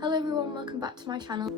Hello everyone, welcome back to my channel.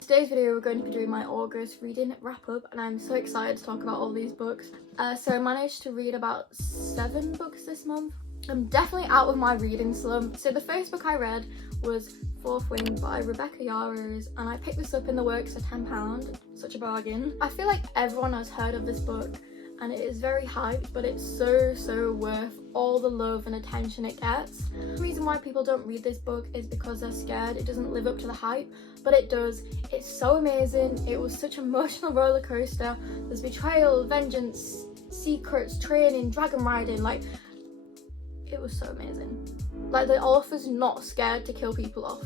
Today's video we're going to be doing my August reading wrap up and I'm so excited to talk about all these books. So I managed to read about 7 books this month. I'm definitely out of my reading slump. So the first book I read was Fourth Wing by Rebecca Yarros and I picked this up in the works for £10, such a bargain. I feel like everyone has heard of this book and it is very hyped, but it's so worth all the love and attention it gets. The reason why people don't read this book is because they're scared it doesn't live up to the hype, but it does. It's so amazing. It was such an emotional roller coaster. There's betrayal, vengeance, secrets, training, dragon riding, like it was so amazing. Like the author's not scared to kill people off.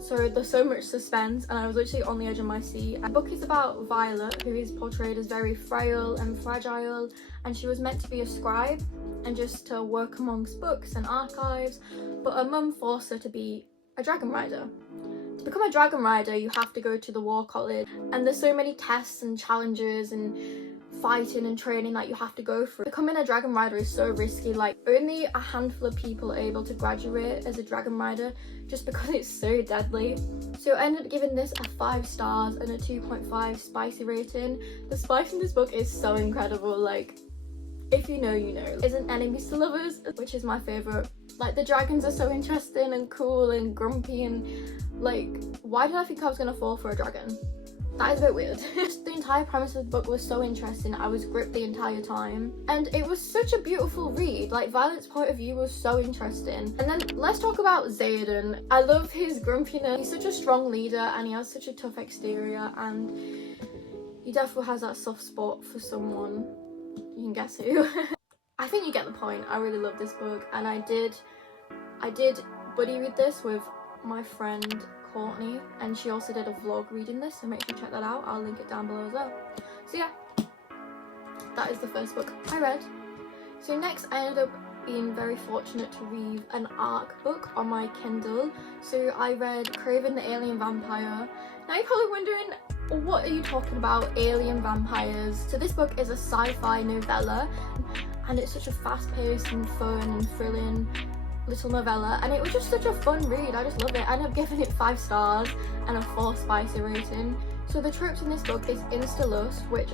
So there's so much suspense and I was literally on the edge of my seat. The book is about Violet, who is portrayed as very frail and fragile, and she was meant to be a scribe and just to work amongst books and archives, but her mum forced her to be a dragon rider. To become a dragon rider you have to go to the war college and there's so many tests and challenges and fighting and training that you have to go through. Becoming a dragon rider is so risky, like only a handful of people are able to graduate as a dragon rider just because it's so deadly. So I ended up giving this a 5 stars and a 2.5 spicy rating. The spice in this book is so incredible, like if you know you know. Isn't enemies to lovers, which is my favourite. Like the dragons are so interesting and cool and grumpy and like why did I think I was gonna fall for a dragon? That is a bit weird. The entire premise of the book was so interesting. I was gripped the entire time and it was such a beautiful read. Like Violet's point of view was so interesting. And then let's talk about Xaden. I love his grumpiness. He's such a strong leader and he has such a tough exterior and he definitely has that soft spot for someone. You can guess who. I think you get the point. I really love this book and I did buddy read this with my friend Courtney and she also did a vlog reading this, so make sure you check that out. I'll link it down below as well. So yeah, that is the first book I read. So next I ended up being very fortunate to read an ARC book on my Kindle. So I read Craving the Alien Vampire. Now you're probably wondering, what are you talking about, alien vampires? So this book is a sci-fi novella and it's such a fast-paced and fun and thrilling little novella and it was just such a fun read. I just love it. I ended up giving it 5 stars and a 4 spicy rating. So the tropes in this book is insta-lust, which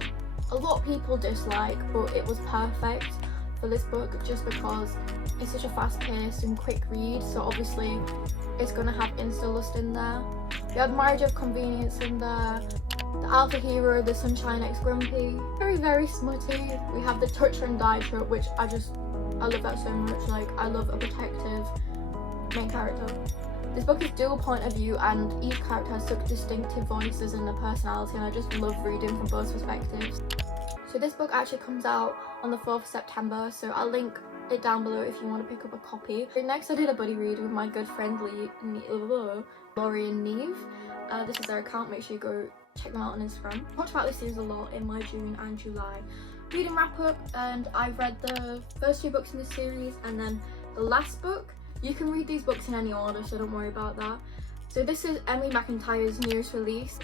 a lot of people dislike, but it was perfect for this book just because it's such a fast-paced and quick read, so obviously it's gonna have insta-lust in there. We have Marriage of Convenience in there, the alpha hero, the Sunshine X Grumpy, very smutty. We have the touch and die trope, which I love that so much. Like I love a protective main character. This book is dual point of view and each character has such distinctive voices and a personality and I just love reading from both perspectives. So this book actually comes out on the 4th of September, so I'll link it down below if you want to pick up a copy. Next I did a buddy read with my good friend Laurie and Neve. This is their account, make sure you go check them out on Instagram. I talked about this series a lot in my June and July reading wrap up and I've read the first 2 books in the series and then the last book. You can read these books in any order, so don't worry about that. So this is Emily McIntyre's newest release.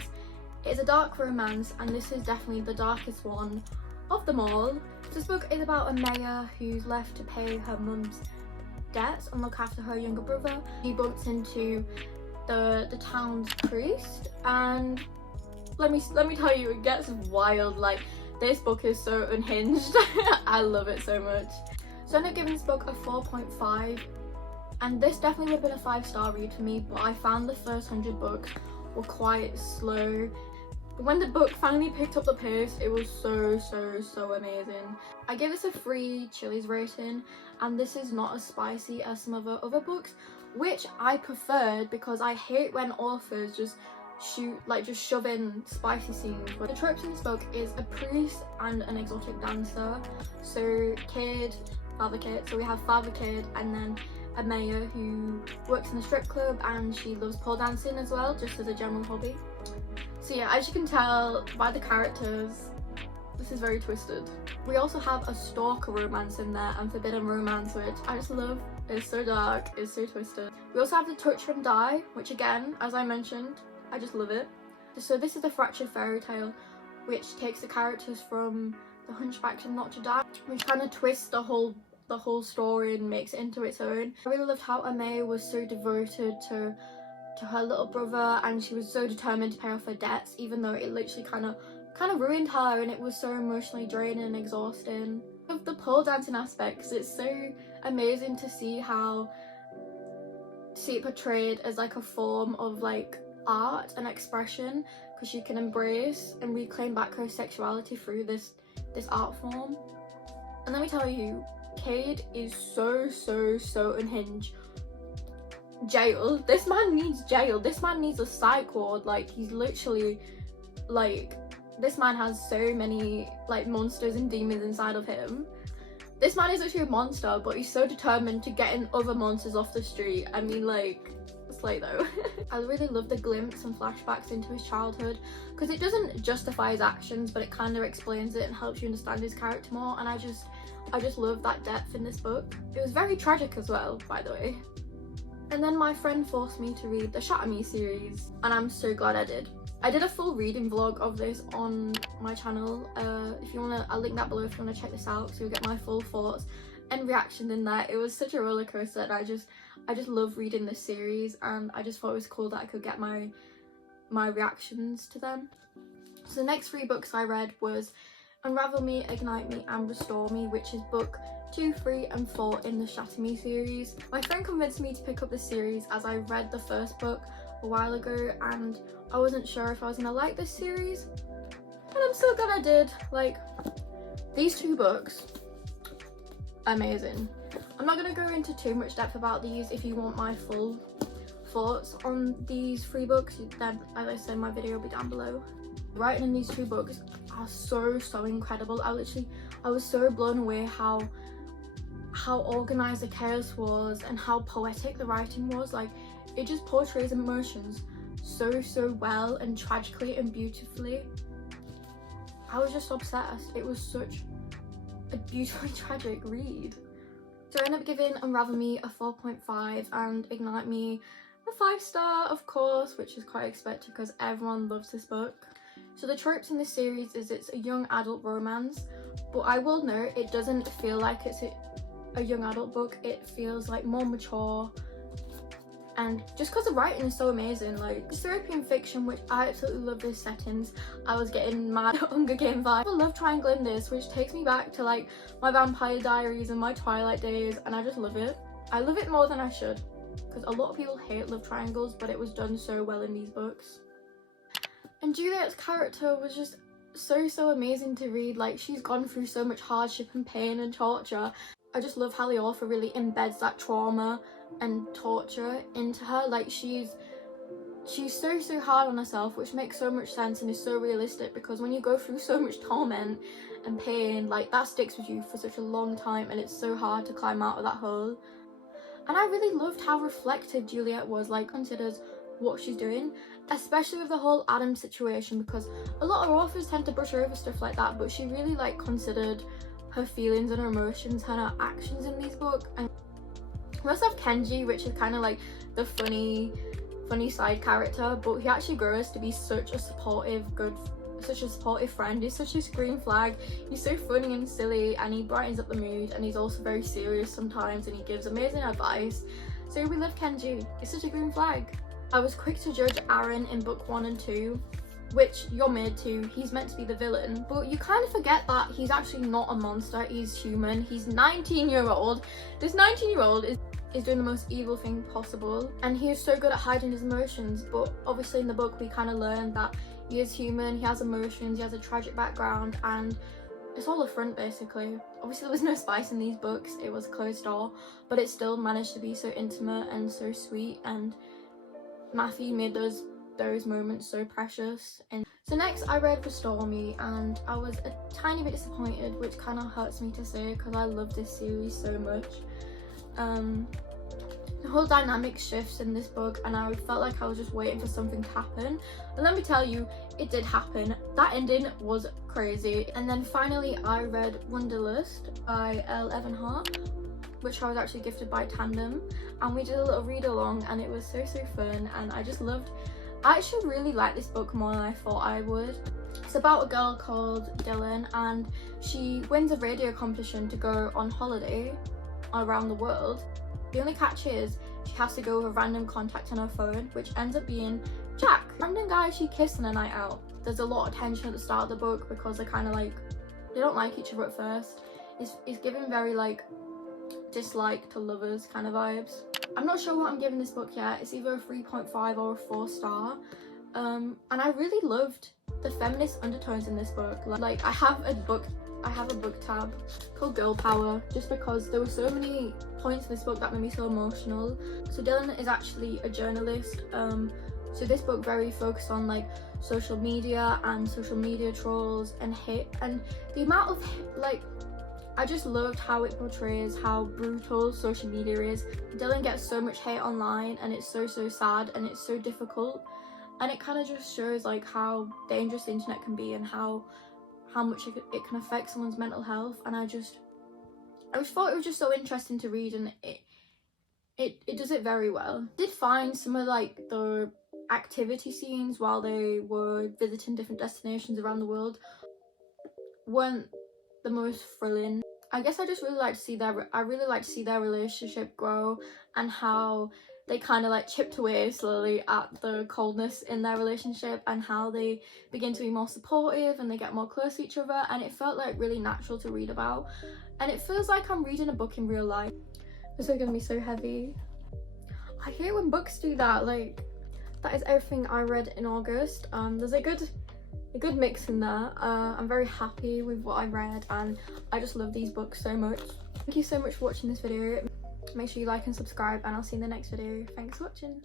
It's a dark romance and this is definitely the darkest one of them all. This book is about a Maya who's left to pay her mum's debts and look after her younger brother. She bumps into the town's priest and let me tell you, it gets wild. Like this book is so unhinged. I love it so much. So I ended up giving this book a 4.5 and this definitely would have been a 5-star read for me, but I found the first 100 books were quite slow. But when the book finally picked up the pace, it was so amazing. I give this a 3 chilies rating and this is not as spicy as some of the other books, which I preferred because I hate when authors just shove in spicy scenes. But the tropes in this book is a priest and an exotic dancer. So father kid, so we have father kid and then a Maya who works in a strip club and she loves pole dancing as well, just as a general hobby. So yeah, as you can tell by the characters, this is very twisted. We also have a stalker romance in there and forbidden romance, which I just love. It's so dark, it's so twisted. We also have the touch and die, which again, as I mentioned, I just love it. So this is the Fractured Fairy Tale, which takes the characters from The Hunchback to Notre Dame, which kind of twists the whole story and makes it into its own. I really loved how Ame was so devoted to to her little brother, and she was so determined to pay off her debts, even though it literally kind of ruined her, and it was so emotionally draining and exhausting. Of the pole dancing aspects, it's so amazing to see it portrayed as like a form of like art and expression, because she can embrace and reclaim back her sexuality through this art form. And let me tell you, Cade is so unhinged. Jail. This man needs jail. This man needs a psych ward. Like, he's literally like, this man has so many like monsters and demons inside of him. This man is actually a monster, but he's so determined to getting other monsters off the street. I mean, like, slay though. I really love the glimpse and flashbacks into his childhood, because it doesn't justify his actions, but it kind of explains it and helps you understand his character more, and I just love that depth in this book. It was very tragic as well, by the way. And then my friend forced me to read the Shatter Me series, and I'm so glad I did. I did a full reading vlog of this on my channel. If you wanna, I'll link that below if you wanna check this out, so you'll get my full thoughts and reaction in there. It was such a roller coaster, and I just love reading this series, and I just thought it was cool that I could get my reactions to them. So the next 3 books I read was Unravel Me, Ignite Me and Restore Me, which is book 2, 3 and 4 in the Shatter Me series. My friend convinced me to pick up this series as I read the first book a while ago, and I wasn't sure if I was gonna like this series, and I'm so glad I did. Like, these 2 books, amazing. I'm not gonna go into too much depth about these. If you want my full thoughts on these 3 books, then as I said, my video will be down below. Writing in these 2 books are so incredible. I was so blown away how organized the chaos was and how poetic the writing was. Like, it just portrays emotions so well and tragically and beautifully. I was just obsessed. It was such a beautifully tragic read. So I ended up giving Unravel Me a 4.5 and Ignite Me a 5-star, of course, which is quite expected because everyone loves this book. So the tropes in this series is it's a young adult romance, but I will note it doesn't feel like it's a young adult book. It feels like more mature, and just because the writing is so amazing. Like, dystopian fiction, which I absolutely love these settings. I was getting mad Hunger Game vibes. I love triangle in this, which takes me back to like my Vampire Diaries and my Twilight days, and I just love it. I love it more than I should, because a lot of people hate love triangles, but it was done so well in these books. And Juliet's character was just so amazing to read. Like, she's gone through so much hardship and pain and torture. I just love how the author really embeds that trauma and torture into her. Like, she's so hard on herself, which makes so much sense and is so realistic, because when you go through so much torment and pain, like, that sticks with you for such a long time, and it's so hard to climb out of that hole. And I really loved how reflective Juliet was, like, considers what she's doing, especially with the whole Adam situation, because a lot of authors tend to brush over stuff like that, but she really like considered her feelings and her emotions and her actions in these books. And we also have Kenji, which is kind of like the funny side character, but he actually grows to be such a supportive friend. He's such a green flag. He's so funny and silly, and he brightens up the mood, and he's also very serious sometimes, and he gives amazing advice. So we love Kenji. He's such a green flag. I was quick to judge Aaron in book 1 and 2, which you're made to. He's meant to be the villain, but you kind of forget that he's actually not a monster. He's human. He's 19-year-old. This 19-year-old is doing the most evil thing possible, and he is so good at hiding his emotions. But obviously in the book we kind of learn that he is human, he has emotions, he has a tragic background, and it's all a front basically. Obviously there was no spice in these books. It was a closed door, but it still managed to be so intimate and so sweet, and Matthew made those moments so precious. And so next I read Restore Me, and I was a tiny bit disappointed, which kind of hurts me to say because I love this series so much. The whole dynamic shifts in this book, and I felt like I was just waiting for something to happen, and let me tell you, it did happen. That ending was crazy. And then finally I read Wanderlust by L. Evan Hart, which I was actually gifted by Tandem, and we did a little read along, and it was so fun, and I actually really liked this book more than I thought I would. It's about a girl called Dylan, and she wins a radio competition to go on holiday around the world, The only catch is she has to go with a random contact on her phone, which ends up being Jack. Random guy she kissed on a night out. There's a lot of tension at the start of the book because they're kind of like, they don't like each other at first. It's giving very like dislike to lovers kind of vibes. I'm not sure what I'm giving this book yet. It's either a 3.5 or a 4 star. And I really loved the feminist undertones in this book. Like I have a book tab called Girl Power, just because there were so many points in this book that made me so emotional. So Dylan is actually a journalist. So this book very focused on like social media and social media trolls and hate, and the amount of like, I just loved how it portrays how brutal social media is. Dylan gets so much hate online and it's so sad and it's so difficult, and it kind of just shows like how dangerous the internet can be and how much it can affect someone's mental health. And I just thought it was just so interesting to read, and it does it very well. I did find some of like the activity scenes while they were visiting different destinations around the world weren't the most thrilling. I guess I just really like to see their relationship grow, and how they kind of like chipped away slowly at the coldness in their relationship, and how they begin to be more supportive and they get more close to each other, and it felt like really natural to read about, and it feels like I'm reading a book in real life. This is gonna be so heavy. I hate when books do that. Like, that is everything I read in August. There's a good mix in there. I'm very happy with what I read, and I just love these books so much. Thank you so much for watching this video. Make sure you like and subscribe, and I'll see you in the next video. Thanks for watching.